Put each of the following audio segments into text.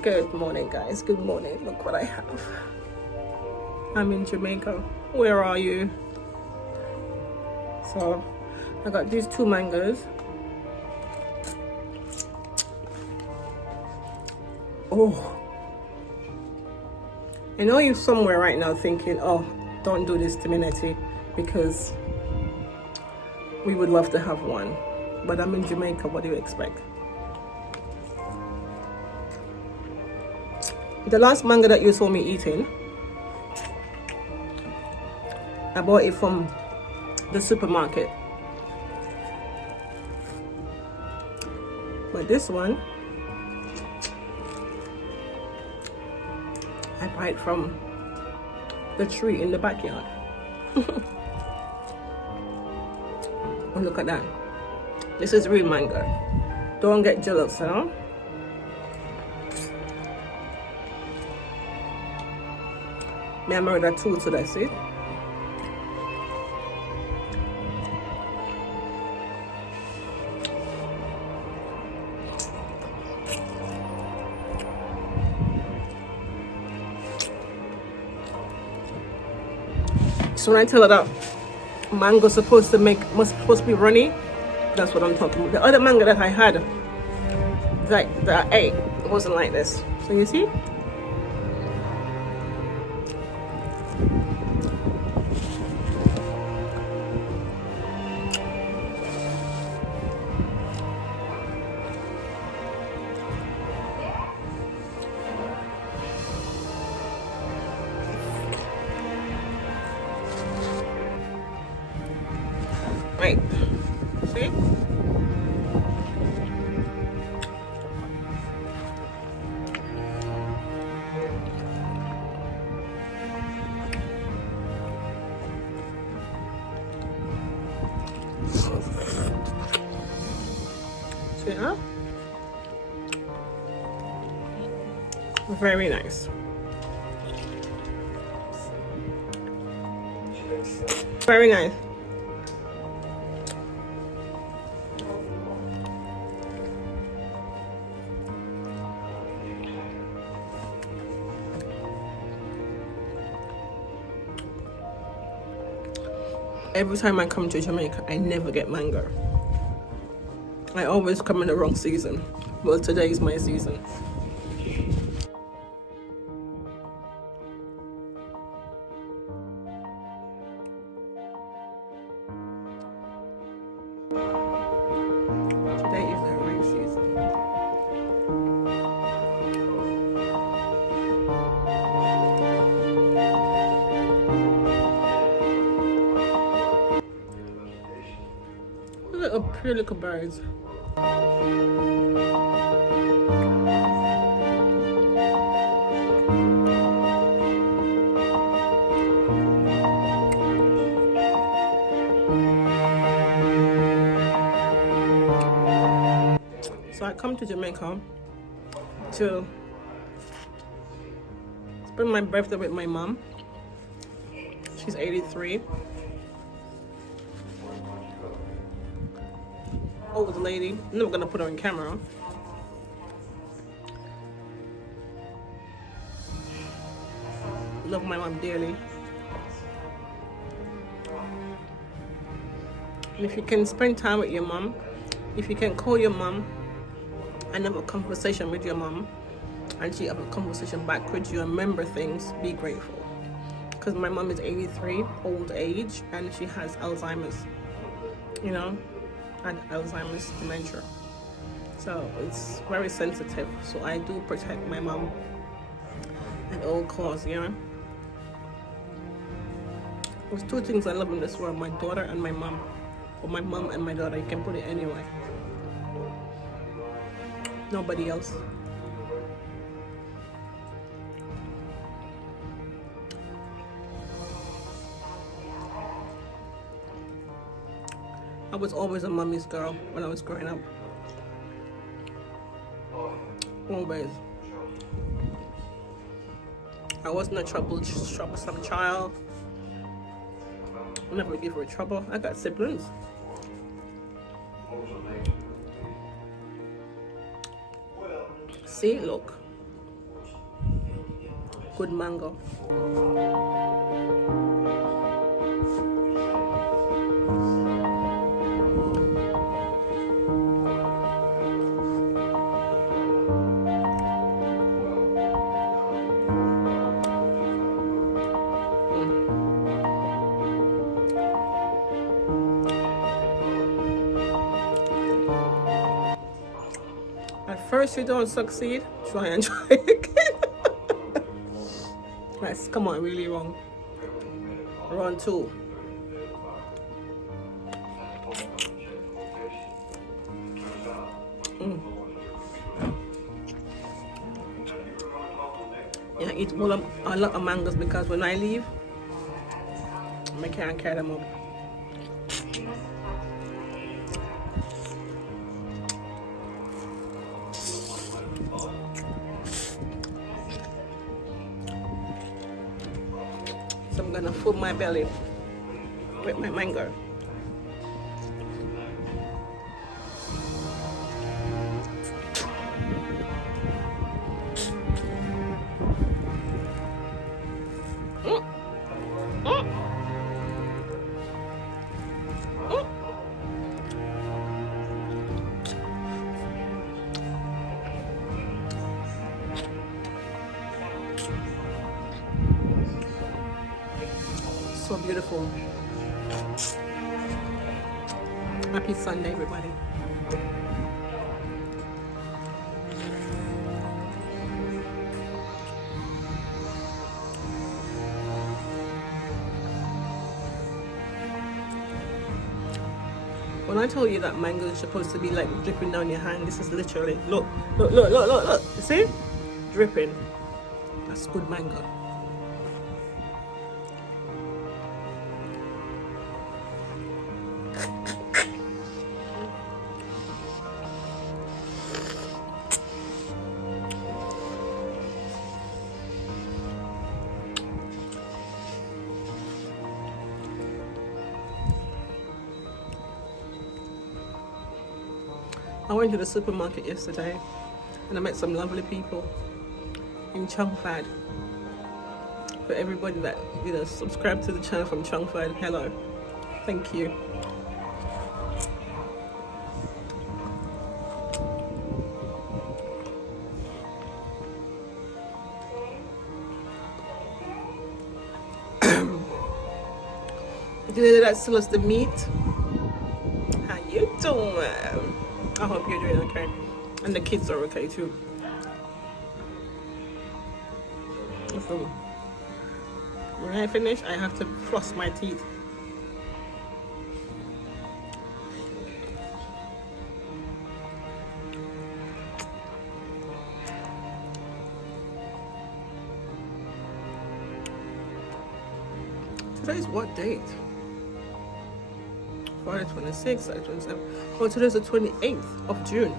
Good morning, guys. Good morning. Look what I have. I'm in Jamaica. Where are you? So, I got these 2 mangoes. Oh, I know you're somewhere right now thinking, oh, don't do this to me, Netty, because we would love to have one. But I'm in Jamaica. What do you expect? The last mango that you saw me eating, I bought it from the supermarket. But this one, I buy it from the tree in the backyard. Oh, look at that. This is real mango. Don't get jealous, you know? Me and murder two, so that's it. So when I tell her that mango's supposed to be runny, that's what I'm talking about. The other mango that I had, that I ate, it wasn't like this. So you see? Right. See? See, huh? Very nice. Very nice. Every time I come to Jamaica, I never get mango. I always come in the wrong season. Well, today is my season. Today is the right season. Look at the pretty little birds. So I come to Jamaica to spend my birthday with my mom. She's 83. Old lady. I'm never gonna put her on camera. Love my mom dearly. And if you can spend time with your mom, if you can call your mom and have a conversation with your mom, and she have a conversation back with you and remember things, be grateful. Because my mom is 83, old age, and she has Alzheimer's, you know, and Alzheimer's dementia. So it's very sensitive. So I do protect my mom at all costs, you know. There's 2 things I love in this world, my daughter and my mom. Or my mom and my daughter, you can put it anyway. Nobody else. I was always a mommy's girl when I was growing up. Always. I wasn't a troublesome child. I never give her trouble. I got siblings. See, look. good mango. At first you don't succeed, try and try again. Let's come on, really wrong. Round 2. Yeah, I eat a lot of mangoes because when I leave, I can't carry them up. So I'm gonna fill my belly with my mango. So beautiful. Happy Sunday, everybody. When I told you that mango is supposed to be like dripping down your hand, this is literally, look. You see? Dripping. That's good mango. I went to the supermarket yesterday and I met some lovely people in Chungfad. For everybody that subscribe to the channel from Chungfad, hello, thank you. The lady that sells the meat, how you doing? I hope you're doing okay, and the kids are okay too. So when I finish, I have to floss my teeth. Today's what date? Friday 26th, Friday 27th. Oh, today's the 28th of June.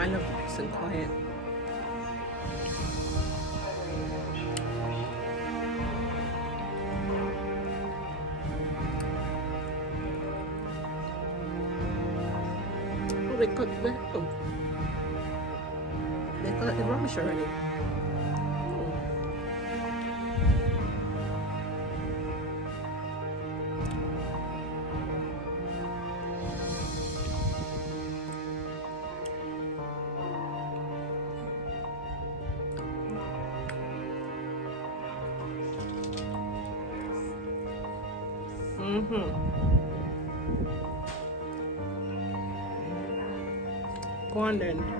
I love the peace and quiet. Oh, they got the rubbish already. Go on then.